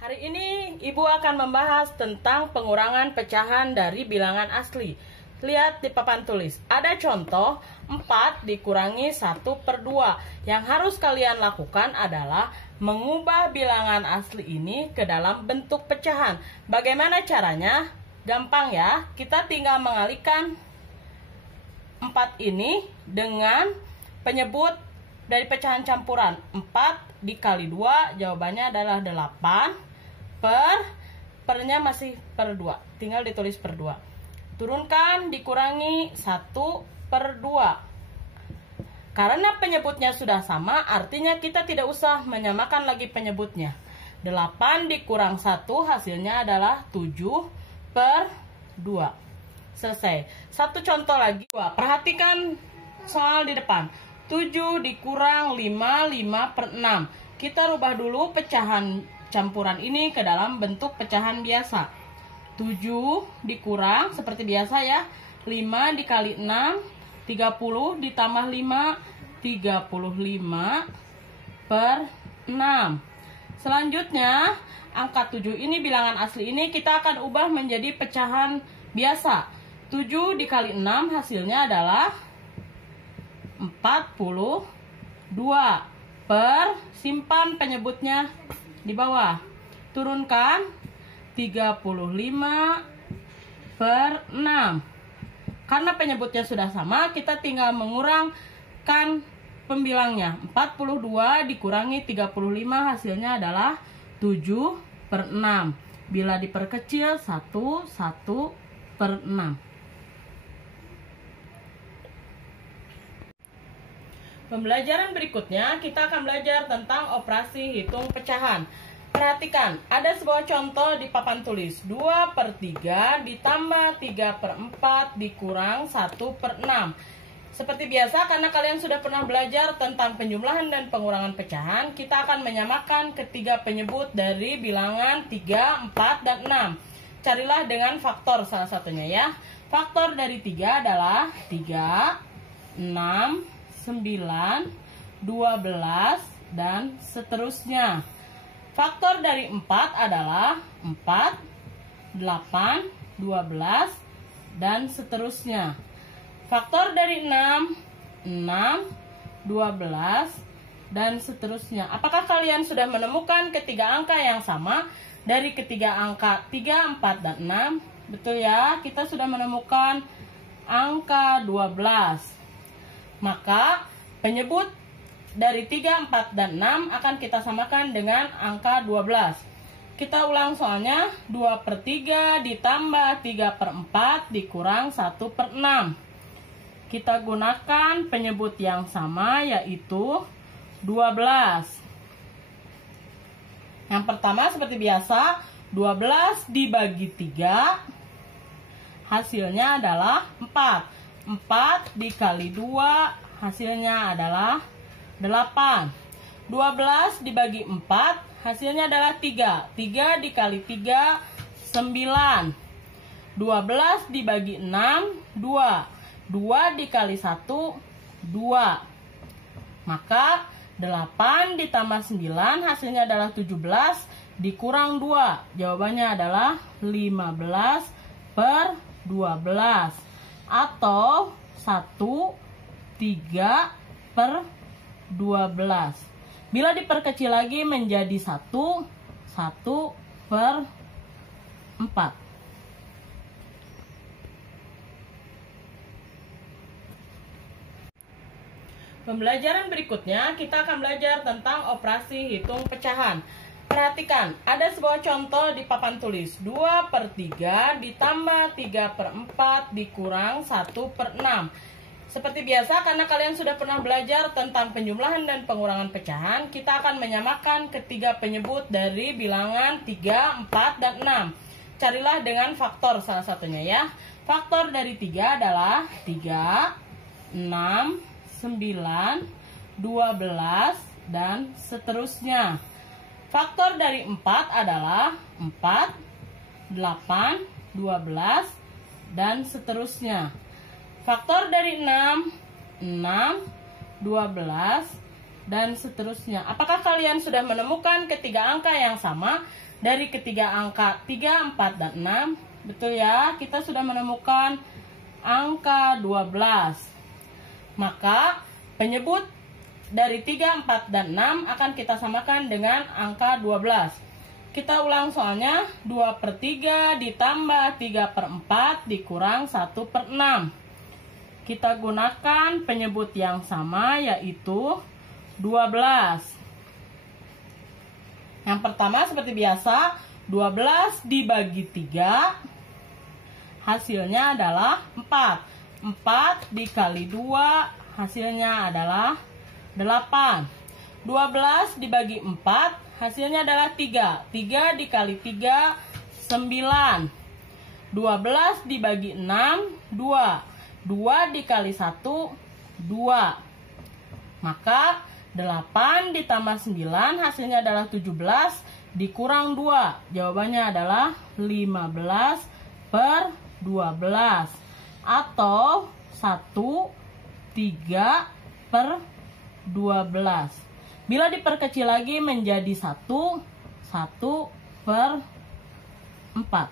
Hari ini Ibu akan membahas tentang pengurangan pecahan dari bilangan asli. Lihat di papan tulis, ada contoh 4 dikurangi 1/2. Yang harus kalian lakukan adalah mengubah bilangan asli ini ke dalam bentuk pecahan. Bagaimana caranya? Gampang ya, kita tinggal mengalihkan 4 ini dengan penyebut dari pecahan campuran. 4 dikali 2, jawabannya adalah 8. Pernya masih per 2, tinggal ditulis per 2. Turunkan dikurangi 1/2. Karena penyebutnya sudah sama, artinya kita tidak usah menyamakan lagi penyebutnya. 8 dikurang 1 hasilnya adalah 7/2. Selesai. Satu contoh lagi. Perhatikan soal di depan. 7 dikurang 5/6. Kita rubah dulu pecahan campuran ini ke dalam bentuk pecahan biasa. 7 dikurang seperti biasa ya. 5 dikali 6, 30 ditambah 5, 35/6. Selanjutnya, angka 7 ini bilangan asli ini kita akan ubah menjadi pecahan biasa. 7 dikali 6 hasilnya adalah 42. Simpan penyebutnya di bawah. Turunkan 35/6. Karena penyebutnya sudah sama, kita tinggal mengurangkan pembilangnya. 42 dikurangi 35 hasilnya adalah 7/6. Bila diperkecil 1/6. Pembelajaran berikutnya kita akan belajar tentang operasi hitung pecahan. Perhatikan, ada sebuah contoh di papan tulis. 2/3 ditambah 3/4 dikurang 1/6. Seperti biasa, karena kalian sudah pernah belajar tentang penjumlahan dan pengurangan pecahan, kita akan menyamakan ketiga penyebut dari bilangan 3, 4, dan 6. Carilah dengan faktor salah satunya ya. Faktor dari 3 adalah 3, 6, 9, 12, dan seterusnya. Faktor dari 4 adalah 4, 8, 12, dan seterusnya. Faktor dari 6, 6, 12, dan seterusnya. Apakah kalian sudah menemukan ketiga angka yang sama dari ketiga angka 3, 4, dan 6? Betul ya, kita sudah menemukan angka 12. Maka penyebut dari 3, 4, dan 6 akan kita samakan dengan angka 12. Kita ulang soalnya. 2/3 ditambah 3/4 dikurang 1/6. Kita gunakan penyebut yang sama, yaitu 12. Yang pertama seperti biasa, 12 dibagi 3 hasilnya adalah 4. 4 dikali 2 hasilnya adalah 8. 12 dibagi 4 hasilnya adalah 3. 3 dikali 3 9. 12 dibagi 6 2. 2 dikali 1 2. Maka 8 ditambah 9 hasilnya adalah 17 dikurang 2. Jawabannya adalah 15/12. Atau 1/3/12. Bila diperkecil lagi menjadi 1/4. Pembelajaran berikutnya kita akan belajar tentang operasi hitung pecahan. Perhatikan, ada sebuah contoh di papan tulis. 2/3 ditambah 3/4 dikurang 1/6. Seperti biasa, karena kalian sudah pernah belajar tentang penjumlahan dan pengurangan pecahan, kita akan menyamakan ketiga penyebut dari bilangan 3, 4, dan 6. Carilah dengan faktor salah satunya ya. Faktor dari 3 adalah 3, 6, 9, 12, dan seterusnya. Faktor dari 4 adalah 4, 8, 12, dan seterusnya. Faktor dari 6, 6, 12, dan seterusnya. Apakah kalian sudah menemukan ketiga angka yang sama dari ketiga angka 3, 4, dan 6? Betul ya, kita sudah menemukan angka 12. Maka penyebut dari 3, 4, dan 6 akan kita samakan dengan angka 12. Kita ulang soalnya. 2/3 ditambah 3/4 dikurang 1/6. Kita gunakan penyebut yang sama, yaitu 12. Yang pertama seperti biasa, 12 dibagi 3 hasilnya adalah 4. 4 dikali 2 hasilnya adalah 8. 12 dibagi 4 hasilnya adalah 3. 3 dikali 3, 9. 12 dibagi 6, 2. 2 dikali 1, 2. Maka 8 ditambah 9 hasilnya adalah 17 dikurang 2. Jawabannya adalah 15/12. Atau 1/3/12. Bila diperkecil lagi menjadi 1/4.